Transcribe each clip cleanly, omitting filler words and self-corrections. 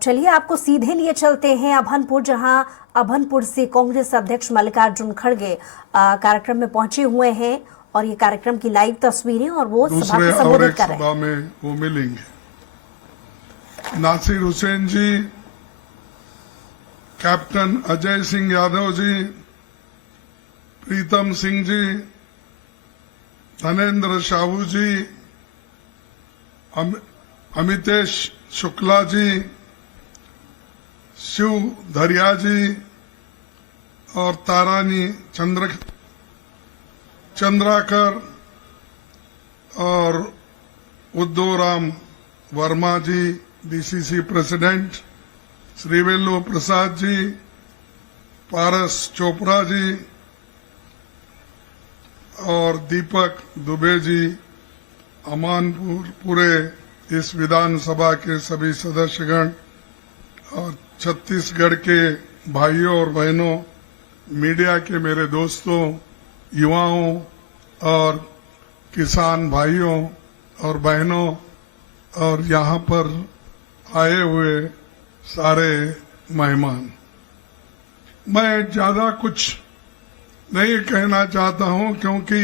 चलिए आपको सीधे लिए चलते हैं अभनपुर, जहां अभनपुर से कांग्रेस अध्यक्ष मल्लिकार्जुन खड़गे कार्यक्रम में पहुंचे हुए हैं और ये कार्यक्रम की लाइव तस्वीरें और वो सभा को संबोधित कर रहे हैं। सभा में वो मिलेंगे नासिर हुसैन जी, कैप्टन अजय सिंह यादव जी, प्रीतम सिंह जी, धनेन्द्र साहू जी, अमितेश शुक्ला जी, शिव धरिया जी और तारानी चंद्राकर और उद्धव राम वर्मा जी, डीसीसी प्रेसिडेंट, श्रीवेल्लु प्रसाद जी, पारस चोपड़ा जी और दीपक दुबे जी, अमानपुर पूरे इस विधानसभा के सभी सदस्यगण और छत्तीसगढ़ के भाइयों और बहनों, मीडिया के मेरे दोस्तों, युवाओं और किसान भाइयों और बहनों और यहाँ पर आए हुए सारे मेहमान, मैं ज्यादा कुछ नहीं कहना चाहता हूँ क्योंकि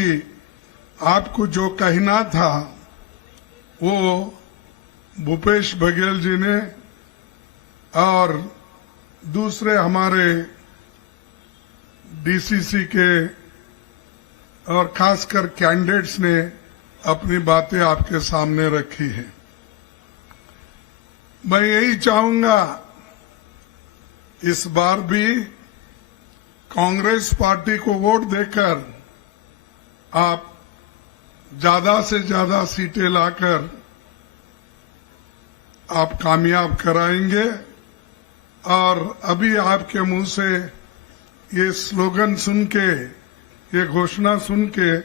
आपको जो कहना था वो भूपेश बघेल जी ने और दूसरे हमारे डीसीसी के और खासकर कैंडिडेट्स ने अपनी बातें आपके सामने रखी हैं। मैं यही चाहूंगा इस बार भी कांग्रेस पार्टी को वोट देकर आप ज्यादा से ज्यादा सीटें लाकर आप कामयाब कराएंगे। और अभी आपके मुंह से ये स्लोगन सुन के, ये घोषणा सुन के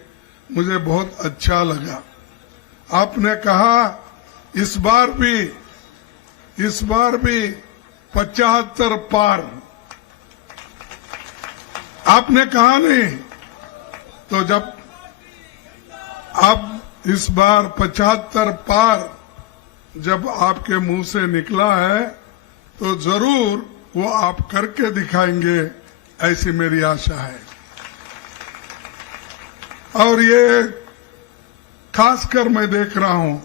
मुझे बहुत अच्छा लगा। आपने कहा इस बार भी 75 पार, आपने कहा नहीं तो जब अब इस बार 75 पार जब आपके मुंह से निकला है तो जरूर वो आप करके दिखाएंगे, ऐसी मेरी आशा है। और ये खासकर मैं देख रहा हूं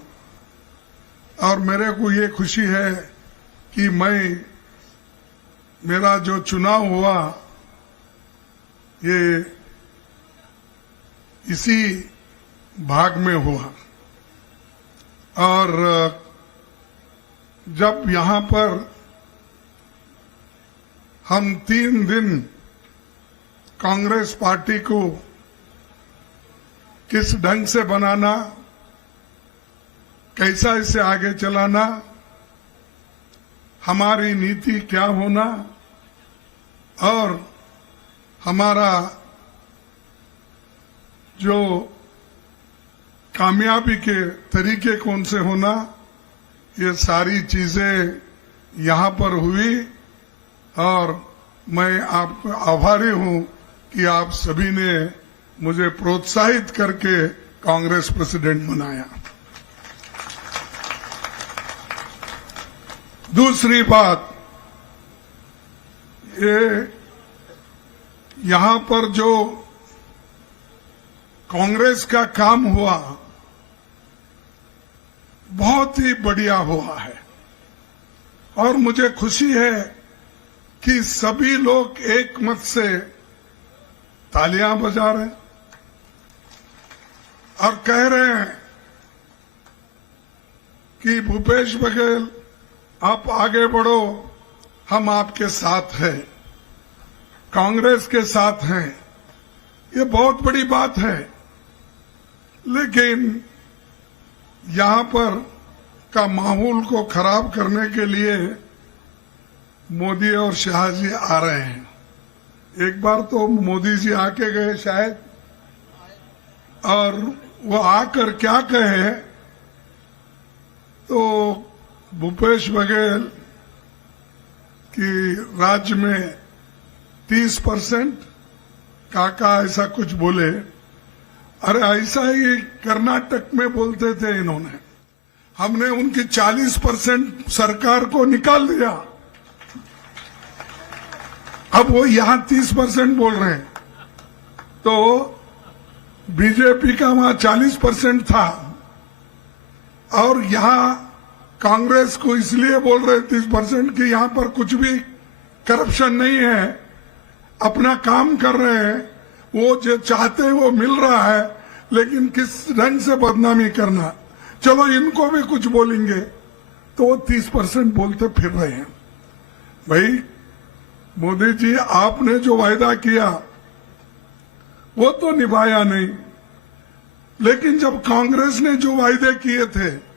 और मेरे को ये खुशी है कि मेरा जो चुनाव हुआ ये इसी भाग में हुआ। और जब यहां पर हम 3 दिन कांग्रेस पार्टी को किस ढंग से बनाना, कैसा इसे आगे चलाना, हमारी नीति क्या होना और हमारा जो कामयाबी के तरीके कौन से होना, ये सारी चीजें यहां पर हुई। और मैं आपको आभारी हूं कि आप सभी ने मुझे प्रोत्साहित करके कांग्रेस प्रेसिडेंट बनाया। दूसरी बात, ये यहां पर जो कांग्रेस का काम हुआ बहुत ही बढ़िया हुआ है और मुझे खुशी है कि सभी लोग एक मत से तालियां बजा रहे हैं और कह रहे हैं कि भूपेश बघेल आप आगे बढ़ो, हम आपके साथ हैं, कांग्रेस के साथ हैं। ये बहुत बड़ी बात है। लेकिन यहां पर का माहौल को खराब करने के लिए मोदी और शाह जी आ रहे हैं। एक बार तो मोदी जी आके गए शायद, और वो आकर क्या कहे तो भूपेश बघेल की राज्य में 30% काका ऐसा कुछ बोले। अरे ऐसा ही कर्नाटक में बोलते थे इन्होंने। हमने उनकी 40% सरकार को निकाल दिया। अब वो यहां 30% बोल रहे हैं, तो बीजेपी का वहां 40% था और यहां कांग्रेस को इसलिए बोल रहे 30% कि यहां पर कुछ भी करप्शन नहीं है, अपना काम कर रहे हैं, वो जो चाहते हैं वो मिल रहा है, लेकिन किस ढंग से बदनामी करना, चलो इनको भी कुछ बोलेंगे, तो वो 30% बोलते फिर रहे हैं। भाई मोदी जी, आपने जो वायदा किया वो तो निभाया नहीं, लेकिन जब कांग्रेस ने जो वायदे किए थे,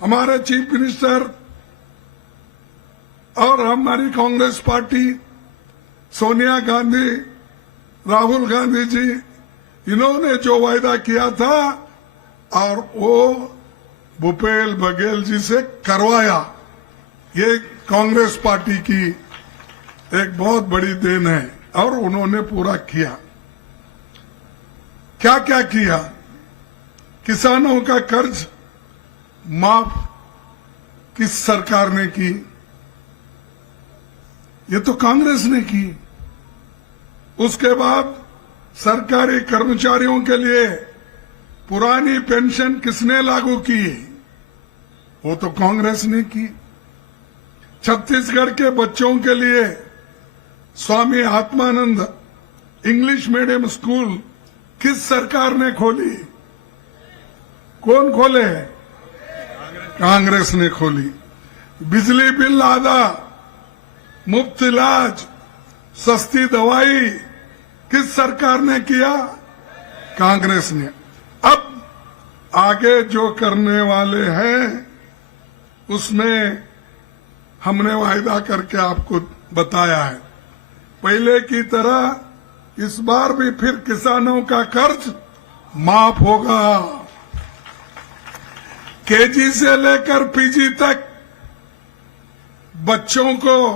हमारे चीफ मिनिस्टर और हमारी कांग्रेस पार्टी, सोनिया गांधी, राहुल गांधी जी, इन्होंने जो वायदा किया था और वो भूपेश बघेल जी से करवाया, ये कांग्रेस पार्टी की एक बहुत बड़ी देन है और उन्होंने पूरा किया। क्या क्या किया? किसानों का कर्ज माफ किस सरकार ने की? ये तो कांग्रेस ने की। उसके बाद सरकारी कर्मचारियों के लिए पुरानी पेंशन किसने लागू की? वो तो कांग्रेस ने की। छत्तीसगढ़ के बच्चों के लिए Swami Atmanand English medium school किस सरकार ने खोली? कौन खोले? कांग्रेस ने खोली। बिजली बिल आधा, मुफ्त इलाज, सस्ती दवाई किस सरकार ने किया? कांग्रेस ने। अब आगे जो करने वाले हैं उसमें हमने वायदा करके आपको बताया है। पहले की तरह इस बार भी फिर किसानों का कर्ज माफ होगा। केजी से लेकर पीजी तक बच्चों को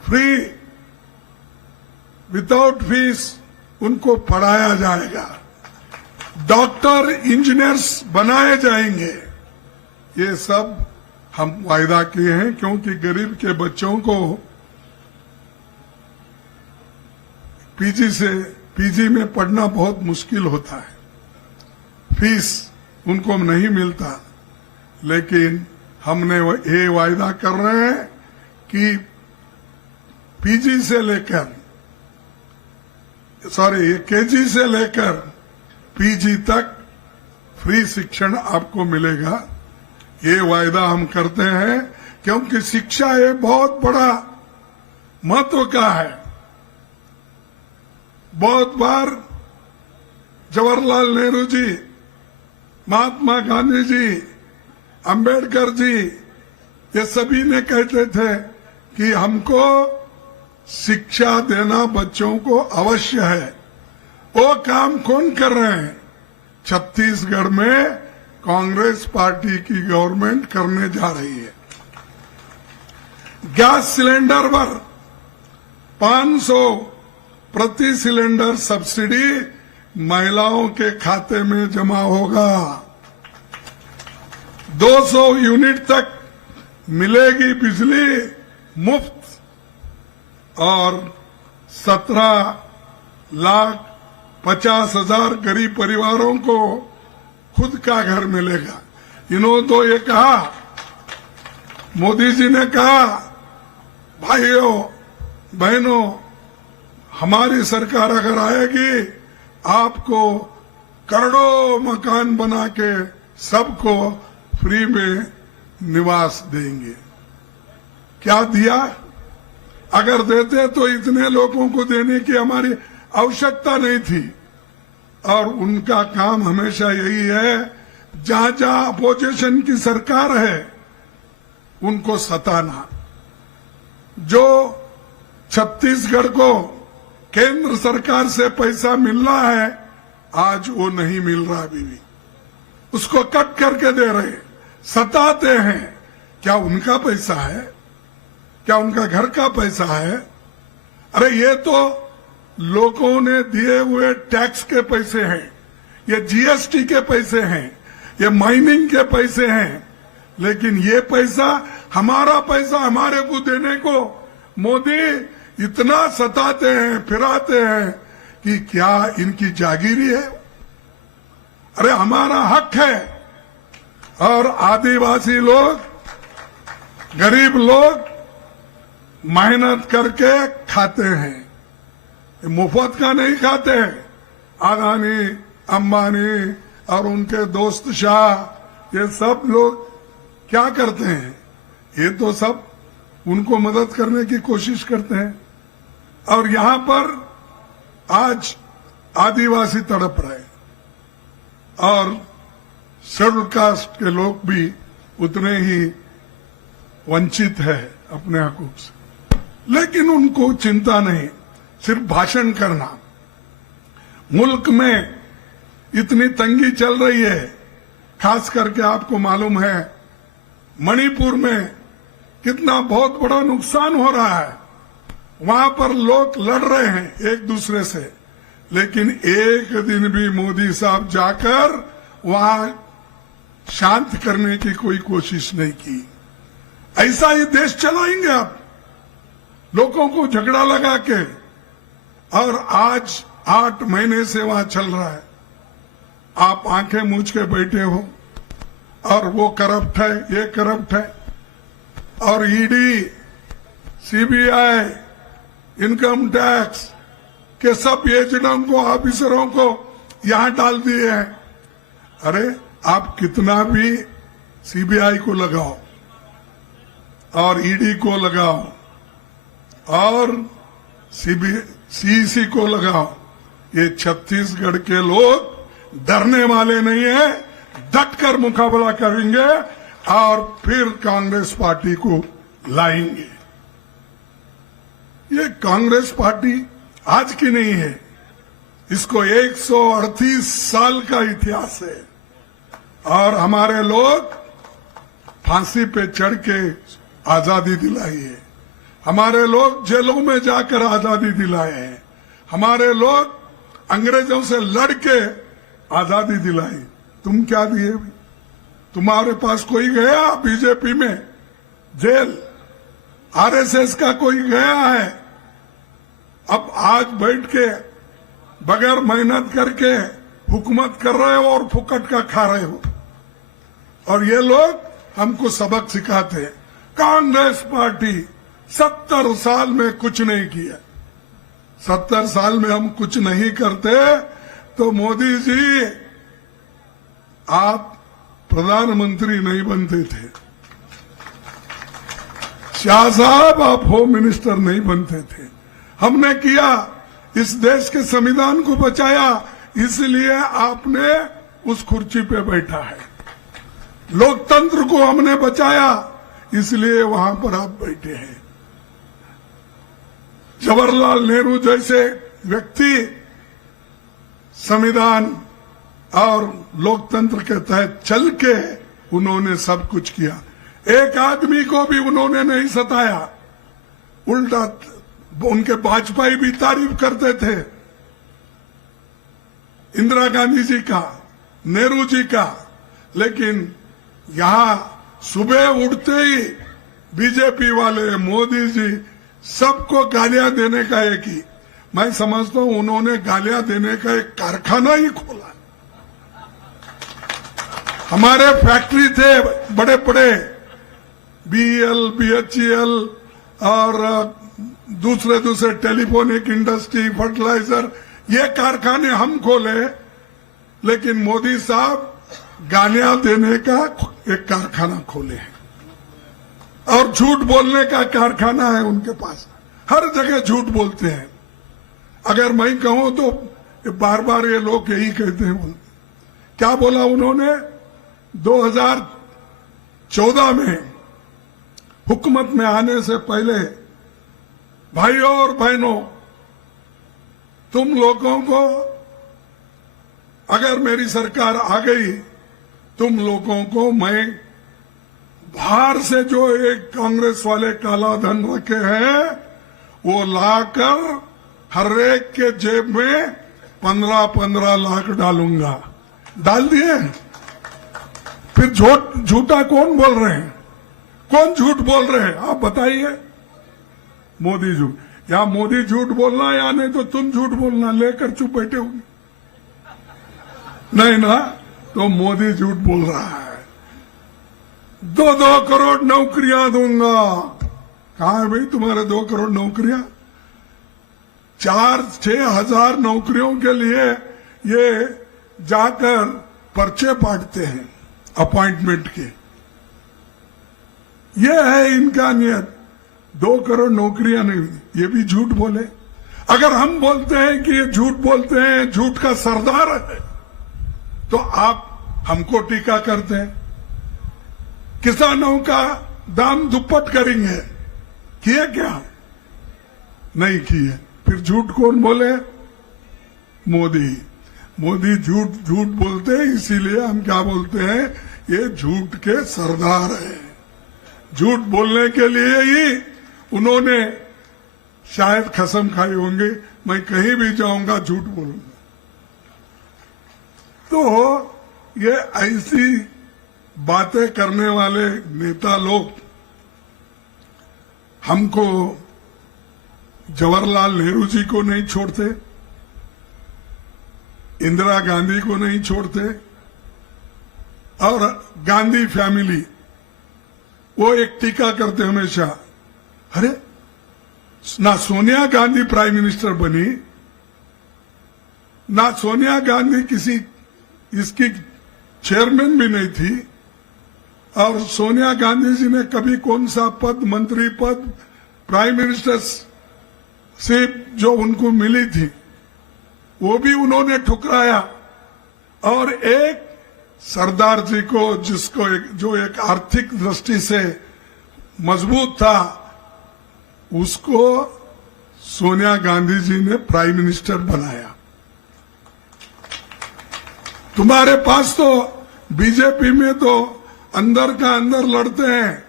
फ्री, विदाउट फीस उनको पढ़ाया जाएगा। डॉक्टर, इंजीनियर्स बनाए जाएंगे। ये सब हम वायदा किए हैं, क्योंकि गरीब के बच्चों को पीजी में पढ़ना बहुत मुश्किल होता है, फीस उनको नहीं मिलता। लेकिन हमने ये वायदा कर रहे हैं कि पीजी से लेकर केजी से लेकर पीजी तक फ्री शिक्षण आपको मिलेगा। ये वायदा हम करते हैं क्योंकि शिक्षा ये बहुत बड़ा महत्व का है। बहुत बार जवाहरलाल नेहरू जी, महात्मा गांधी जी, अंबेडकर जी, ये सभी ने कहते थे कि हमको शिक्षा देना बच्चों को अवश्य है। वो काम कौन कर रहे हैं? छत्तीसगढ़ में कांग्रेस पार्टी की गवर्नमेंट करने जा रही है। गैस सिलेंडर पर 500 प्रति सिलेंडर सब्सिडी महिलाओं के खाते में जमा होगा। 200 यूनिट तक मिलेगी बिजली मुफ्त और 17,50,000 गरीब परिवारों को खुद का घर मिलेगा। इन्होंने तो ये कहा, मोदी जी ने कहा, भाइयों बहनों, हमारी सरकार अगर आएगी आपको करोड़ों मकान बना के सबको फ्री में निवास देंगे। क्या दिया? अगर देते तो इतने लोगों को देने की हमारी आवश्यकता नहीं थी। और उनका काम हमेशा यही है, जहां जहां अपोजिशन की सरकार है उनको सताना। जो छत्तीसगढ़ को केंद्र सरकार से पैसा मिल रहा है, आज वो नहीं मिल रहा अभी भी, उसको कट करके दे रहे, सताते हैं। क्या उनका पैसा है? क्या उनका घर का पैसा है? अरे ये तो लोगों ने दिए हुए टैक्स के पैसे हैं, ये जीएसटी के पैसे हैं। ये माइनिंग के पैसे हैं, लेकिन ये पैसा हमारा पैसा हमारे को देने को मोदी इतना सताते हैं, फिराते हैं कि क्या इनकी जागीरी है? अरे हमारा हक है। और आदिवासी लोग, गरीब लोग मेहनत करके खाते हैं, मुफ्त का नहीं खाते। अदानी, अंबानी और उनके दोस्त शाह, ये सब लोग क्या करते हैं? ये तो सब उनको मदद करने की कोशिश करते हैं। और यहां पर आज आदिवासी तड़प रहे और शेड्यूल कास्ट के लोग भी उतने ही वंचित है अपने हकूक से, लेकिन उनको चिंता नहीं, सिर्फ भाषण करना। मुल्क में इतनी तंगी चल रही है, खास करके आपको मालूम है मणिपुर में कितना बहुत बड़ा नुकसान हो रहा है। वहां पर लोग लड़ रहे हैं एक दूसरे से, लेकिन एक दिन भी मोदी साहब जाकर वहां शांत करने की कोई कोशिश नहीं की। ऐसा ही देश चलाएंगे आप, लोगों को झगड़ा लगा के। और आज 8 महीने से वहां चल रहा है, आप आंखें मूंझ के बैठे हो और वो करप्ट है, ये करप्ट है। और ईडी, सीबीआई, इनकम टैक्स के सब एजेंटों को, ऑफिसरों को यहां डाल दिए हैं। अरे आप कितना भी सीबीआई को लगाओ और ईडी को लगाओ और सीईसी को लगाओ, ये छत्तीसगढ़ के लोग डरने वाले नहीं है, डटकर मुकाबला करेंगे और फिर कांग्रेस पार्टी को लाएंगे। ये कांग्रेस पार्टी आज की नहीं है, इसको 138 साल का इतिहास है। और हमारे लोग फांसी पे चढ़ के आजादी दिलाई है, हमारे लोग जेलों में जाकर आजादी दिलाए हैं, हमारे लोग अंग्रेजों से लड़ के आजादी दिलाई। तुम क्या दिए? तुम्हारे पास कोई गया बीजेपी में जेल? आरएसएस का कोई गया है? अब आज बैठ के बगैर मेहनत करके हुकूमत कर रहे हो और फुकट का खा रहे हो। और ये लोग हमको सबक सिखाते हैं। कांग्रेस पार्टी 70 साल में कुछ नहीं किया। 70 साल में हम कुछ नहीं करते तो मोदी जी आप प्रधानमंत्री नहीं बनते थे, शाह साहब आप होम मिनिस्टर नहीं बनते थे। हमने किया, इस देश के संविधान को बचाया, इसलिए आपने उस कुर्सी पे बैठा है। लोकतंत्र को हमने बचाया, इसलिए वहां पर आप बैठे हैं। जवाहरलाल नेहरू जैसे व्यक्ति संविधान और लोकतंत्र के तहत चल के उन्होंने सब कुछ किया। एक आदमी को भी उन्होंने नहीं सताया, उल्टा उनके वाजपेयी भी तारीफ करते थे, इंदिरा गांधी जी का, नेहरू जी का। लेकिन यहां सुबह उठते ही बीजेपी वाले, मोदी जी सबको गालियां देने का एक ही, मैं समझता हूं उन्होंने गालियां देने का एक कारखाना ही खोला। हमारे फैक्ट्री थे बड़े बड़े, बीएल, बीएचईएल और दूसरे टेलीफोनिक इंडस्ट्री, फर्टिलाइजर, ये कारखाने हम खोले। लेकिन मोदी साहब गालियां देने का एक कारखाना खोले हैं और झूठ बोलने का कारखाना है उनके पास। हर जगह झूठ बोलते हैं। अगर मैं कहूं तो बार बार ये लोग यही कहते हैं। क्या बोला उन्होंने? 2014 में हुकूमत में आने से पहले, भाइयों और बहनों, तुम लोगों को अगर मेरी सरकार आ गई, तुम लोगों को मैं बाहर से जो एक कांग्रेस वाले काला धन रखे हैं वो लाकर हर एक के जेब में 15-15 लाख डालूंगा। डाल दिए। फिर झूठा कौन बोल रहे हैं? कौन झूठ बोल रहे हैं? आप बताइए। मोदी झूठ, या मोदी झूठ बोलना या नहीं तो तुम झूठ बोलना, लेकर चुप बैठे होंगे। नहीं ना, तो मोदी झूठ बोल रहा है। 2 करोड़ नौकरियां दूंगा। कहां है भाई तुम्हारे 2 करोड़ नौकरियां? 4-6 हजार नौकरियों के लिए ये जाकर पर्चे बांटते हैं अपॉइंटमेंट के। ये है इनका नियत। 2 करोड़ नौकरियां नहीं, ये भी झूठ बोले। अगर हम बोलते हैं कि ये झूठ बोलते हैं, झूठ का सरदार है, तो आप हमको टीका करते हैं। किसानों का दाम दुप्पट करेंगे, किए क्या? नहीं किए। फिर झूठ कौन बोले? मोदी झूठ बोलते हैं, इसीलिए हम क्या बोलते हैं, ये झूठ के सरदार है। झूठ बोलने के लिए ही उन्होंने शायद कसम खाई होंगे, मैं कहीं भी जाऊंगा झूठ बोलूंगा। तो ये ऐसी बातें करने वाले नेता लोग हमको, जवाहरलाल नेहरू जी को नहीं छोड़ते, इंदिरा गांधी को नहीं छोड़ते, और गांधी फैमिली वो एक टीका करते हमेशा। अरे ना सोनिया गांधी प्राइम मिनिस्टर बनी, ना सोनिया गांधी किसी इसकी चेयरमैन भी नहीं थी, और सोनिया गांधी जी ने कभी कौन सा पद, मंत्री पद, प्राइम मिनिस्टर से जो उनको मिली थी वो भी उन्होंने ठुकराया। और एक सरदार जी को, जिसको जो एक आर्थिक दृष्टि से मजबूत था, उसको सोनिया गांधी जी ने प्राइम मिनिस्टर बनाया। तुम्हारे पास तो बीजेपी में तो अंदर का अंदर लड़ते हैं,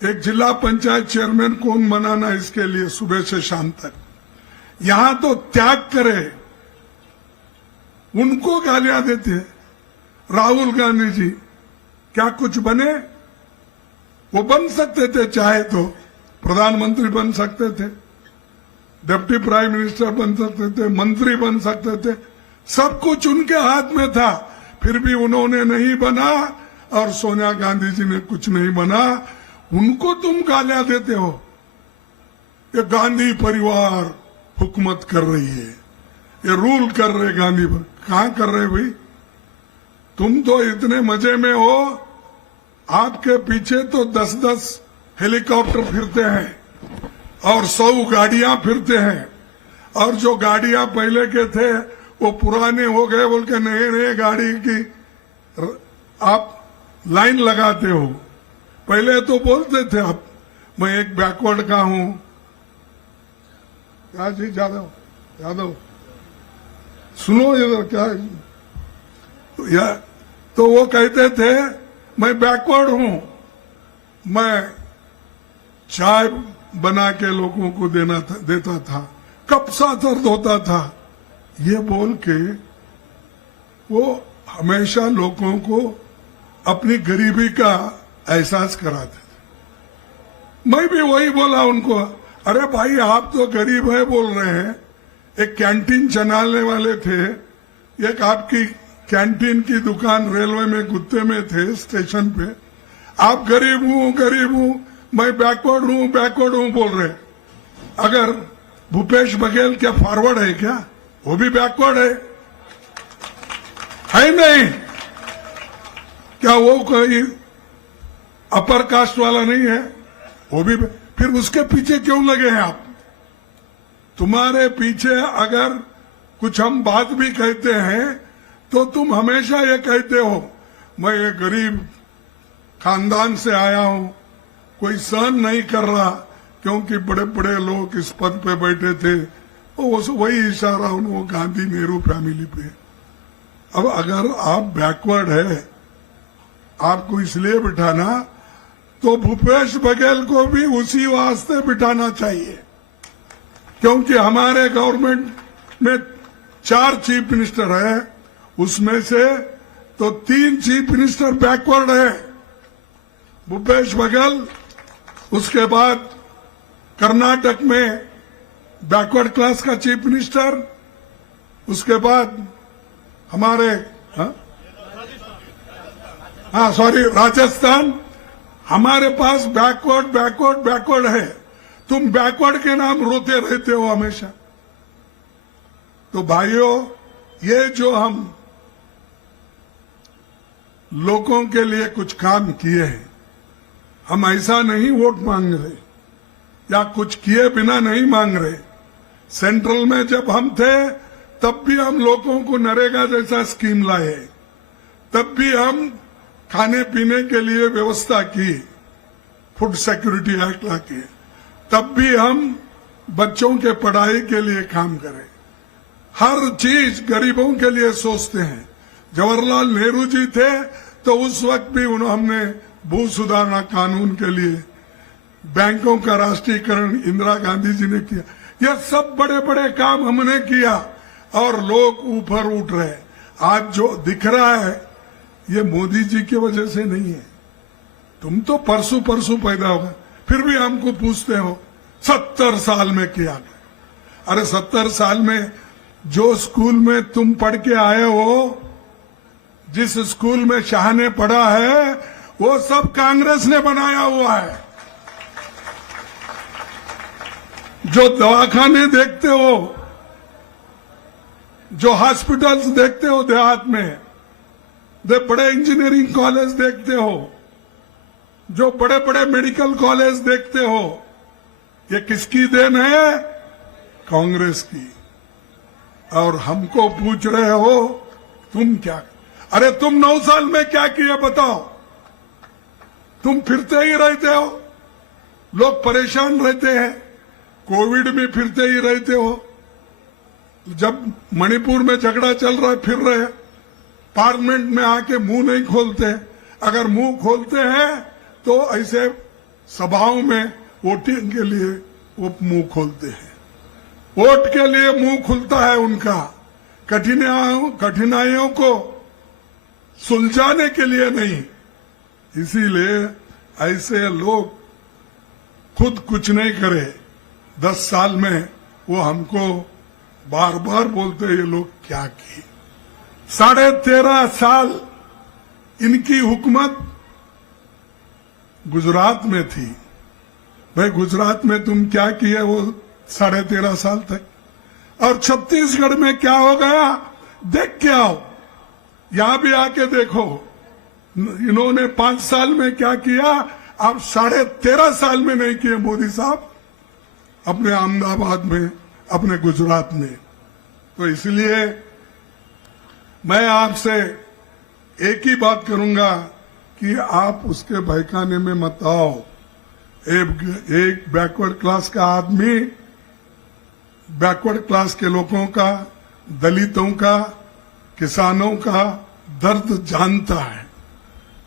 एक जिला पंचायत चेयरमैन कौन बनाना, इसके लिए सुबह से शाम तक। यहां तो त्याग करे, उनको गालियां देते हैं। राहुल गांधी जी क्या कुछ बने? वो बन सकते थे, चाहे तो प्रधानमंत्री बन सकते थे, डिप्टी प्राइम मिनिस्टर बन सकते थे, मंत्री बन सकते थे, सब कुछ उनके हाथ में था। फिर भी उन्होंने नहीं बना, और सोनिया गांधी जी ने कुछ नहीं बना। उनको तुम गालियां देते हो। ये गांधी परिवार हुकूमत कर रही है, ये रूल कर रहे गांधी पर। कहां कर रहे भाई? तुम तो इतने मजे में हो, आपके पीछे तो 10-10 हेलीकॉप्टर फिरते हैं और 100 गाड़ियां फिरते हैं, और जो गाड़ियां पहले के थे वो पुराने हो गए बोल के नए गाड़ी की आप लाइन लगाते हो। पहले तो बोलते थे आप, मैं एक बैकवर्ड का हूं। क्या जी? यादव सुनो इधर, क्या तो वो कहते थे मैं बैकवर्ड हूं, मैं चाय बना के लोगों को देता था, कब सा दर्द होता था, ये बोल के वो हमेशा लोगों को अपनी गरीबी का एहसास कराते थे। मैं भी वही बोला उनको, अरे भाई आप तो गरीब है बोल रहे हैं, एक कैंटीन चलाने वाले थे, एक आपकी कैंटीन की दुकान रेलवे में गुत्ते में थे स्टेशन पे, आप गरीब हूं, मैं बैकवर्ड हूं बोल रहे। अगर भूपेश बघेल क्या फॉरवर्ड है क्या? वो भी बैकवर्ड है नहीं? क्या वो कोई अपर कास्ट वाला नहीं है? वो भी। फिर उसके पीछे क्यों लगे हैं आप? तुम्हारे पीछे अगर कुछ हम बात भी कहते हैं तो तुम हमेशा ये कहते हो मैं ये गरीब खानदान से आया हूं, कोई सहन नहीं कर रहा क्योंकि बड़े बड़े लोग इस पद पे बैठे थे। वही इशारा वो गांधी नेहरू फैमिली पे। अब अगर आप बैकवर्ड है, आपको इसलिए बिठाना, तो भूपेश बघेल को भी उसी वास्ते बिठाना चाहिए, क्योंकि हमारे गवर्नमेंट में 4 चीफ मिनिस्टर है, उसमें से तो 3 चीफ मिनिस्टर बैकवर्ड है, भूपेश बघेल, उसके बाद कर्नाटक में बैकवर्ड क्लास का चीफ मिनिस्टर, उसके बाद हमारे सॉरी राजस्थान। हमारे पास बैकवर्ड है। तुम बैकवर्ड के नाम रोते रहते हो हमेशा। तो भाइयों, ये जो हम लोगों के लिए कुछ काम किए हैं, हम ऐसा नहीं वोट मांग रहे या कुछ किए बिना नहीं मांग रहे। सेंट्रल में जब हम थे तब भी हम लोगों को नरेगा जैसा स्कीम लाए, तब भी हम खाने पीने के लिए व्यवस्था की, फूड सिक्योरिटी एक्ट लाके, तब भी हम बच्चों के पढ़ाई के लिए काम करें। हर चीज गरीबों के लिए सोचते हैं। जवाहरलाल नेहरू जी थे तो उस वक्त भी हमने भू सुधारणा कानून के लिए, बैंकों का राष्ट्रीयकरण इंदिरा गांधी जी ने किया। ये सब बड़े बड़े काम हमने किया और लोग ऊपर उठ रहे। आज जो दिख रहा है ये मोदी जी की वजह से नहीं है। तुम तो परसों पैदा होगा, फिर भी हमको पूछते हो 70 साल में किया गया। अरे 70 साल में जो स्कूल में तुम पढ़ के आए हो, जिस स्कूल में शाह ने पढ़ा है, वो सब कांग्रेस ने बनाया हुआ है। जो दवाखाने देखते हो, जो हॉस्पिटल्स देखते हो देहात में, बड़े इंजीनियरिंग कॉलेज देखते हो, जो बड़े बड़े मेडिकल कॉलेज देखते हो, ये किसकी देन है? कांग्रेस की। और हमको पूछ रहे हो तुम क्या? अरे तुम 9 साल में क्या किया बताओ? तुम फिरते ही रहते हो, लोग परेशान रहते हैं, कोविड में फिरते ही रहते हो। जब मणिपुर में झगड़ा चल रहा है फिर रहे, पार्लियामेंट में आके मुंह नहीं खोलते। अगर मुंह खोलते हैं तो ऐसे सभाओं में वोटिंग के लिए वो मुंह खोलते हैं। वोट के लिए मुंह खुलता है उनका, कठिनाइयों को सुलझाने के लिए नहीं। इसीलिए ऐसे लोग खुद कुछ नहीं करे, 10 साल में वो हमको बार बार बोलते ये लोग क्या किए। 13.5 साल इनकी हुकूमत गुजरात में थी। भाई गुजरात में तुम क्या किए वो 13.5 साल तक? और छत्तीसगढ़ में क्या हो गया देख के आओ, यहां भी आके देखो। इन्होंने 5 साल में क्या किया, आप 13.5 साल में नहीं किए मोदी साहब, अपने अहमदाबाद में, अपने गुजरात में। तो इसलिए मैं आपसे एक ही बात करूंगा कि आप उसके बहकाने में मत आओ। एक बैकवर्ड क्लास का आदमी, बैकवर्ड क्लास के लोगों का, दलितों का, किसानों का दर्द जानता है।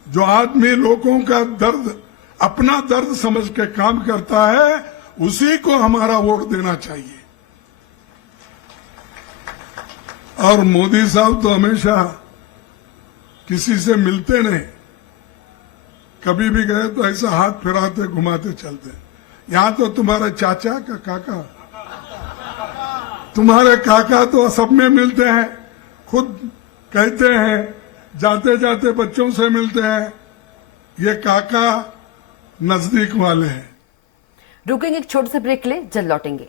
जो आदमी लोगों का दर्द, अपना दर्द समझ के काम करता है, उसी को हमारा वोट देना चाहिए। और मोदी साहब तो हमेशा किसी से मिलते नहीं, कभी भी गए तो ऐसा हाथ फिराते घुमाते चलते। यहां तो तुम्हारे चाचा का काका, तुम्हारे काका तो सब में मिलते हैं, खुद कहते हैं, जाते जाते बच्चों से मिलते हैं, ये काका नजदीक वाले हैं। रुकेंगे एक छोटे से ब्रेक ले, जल्द लौटेंगे।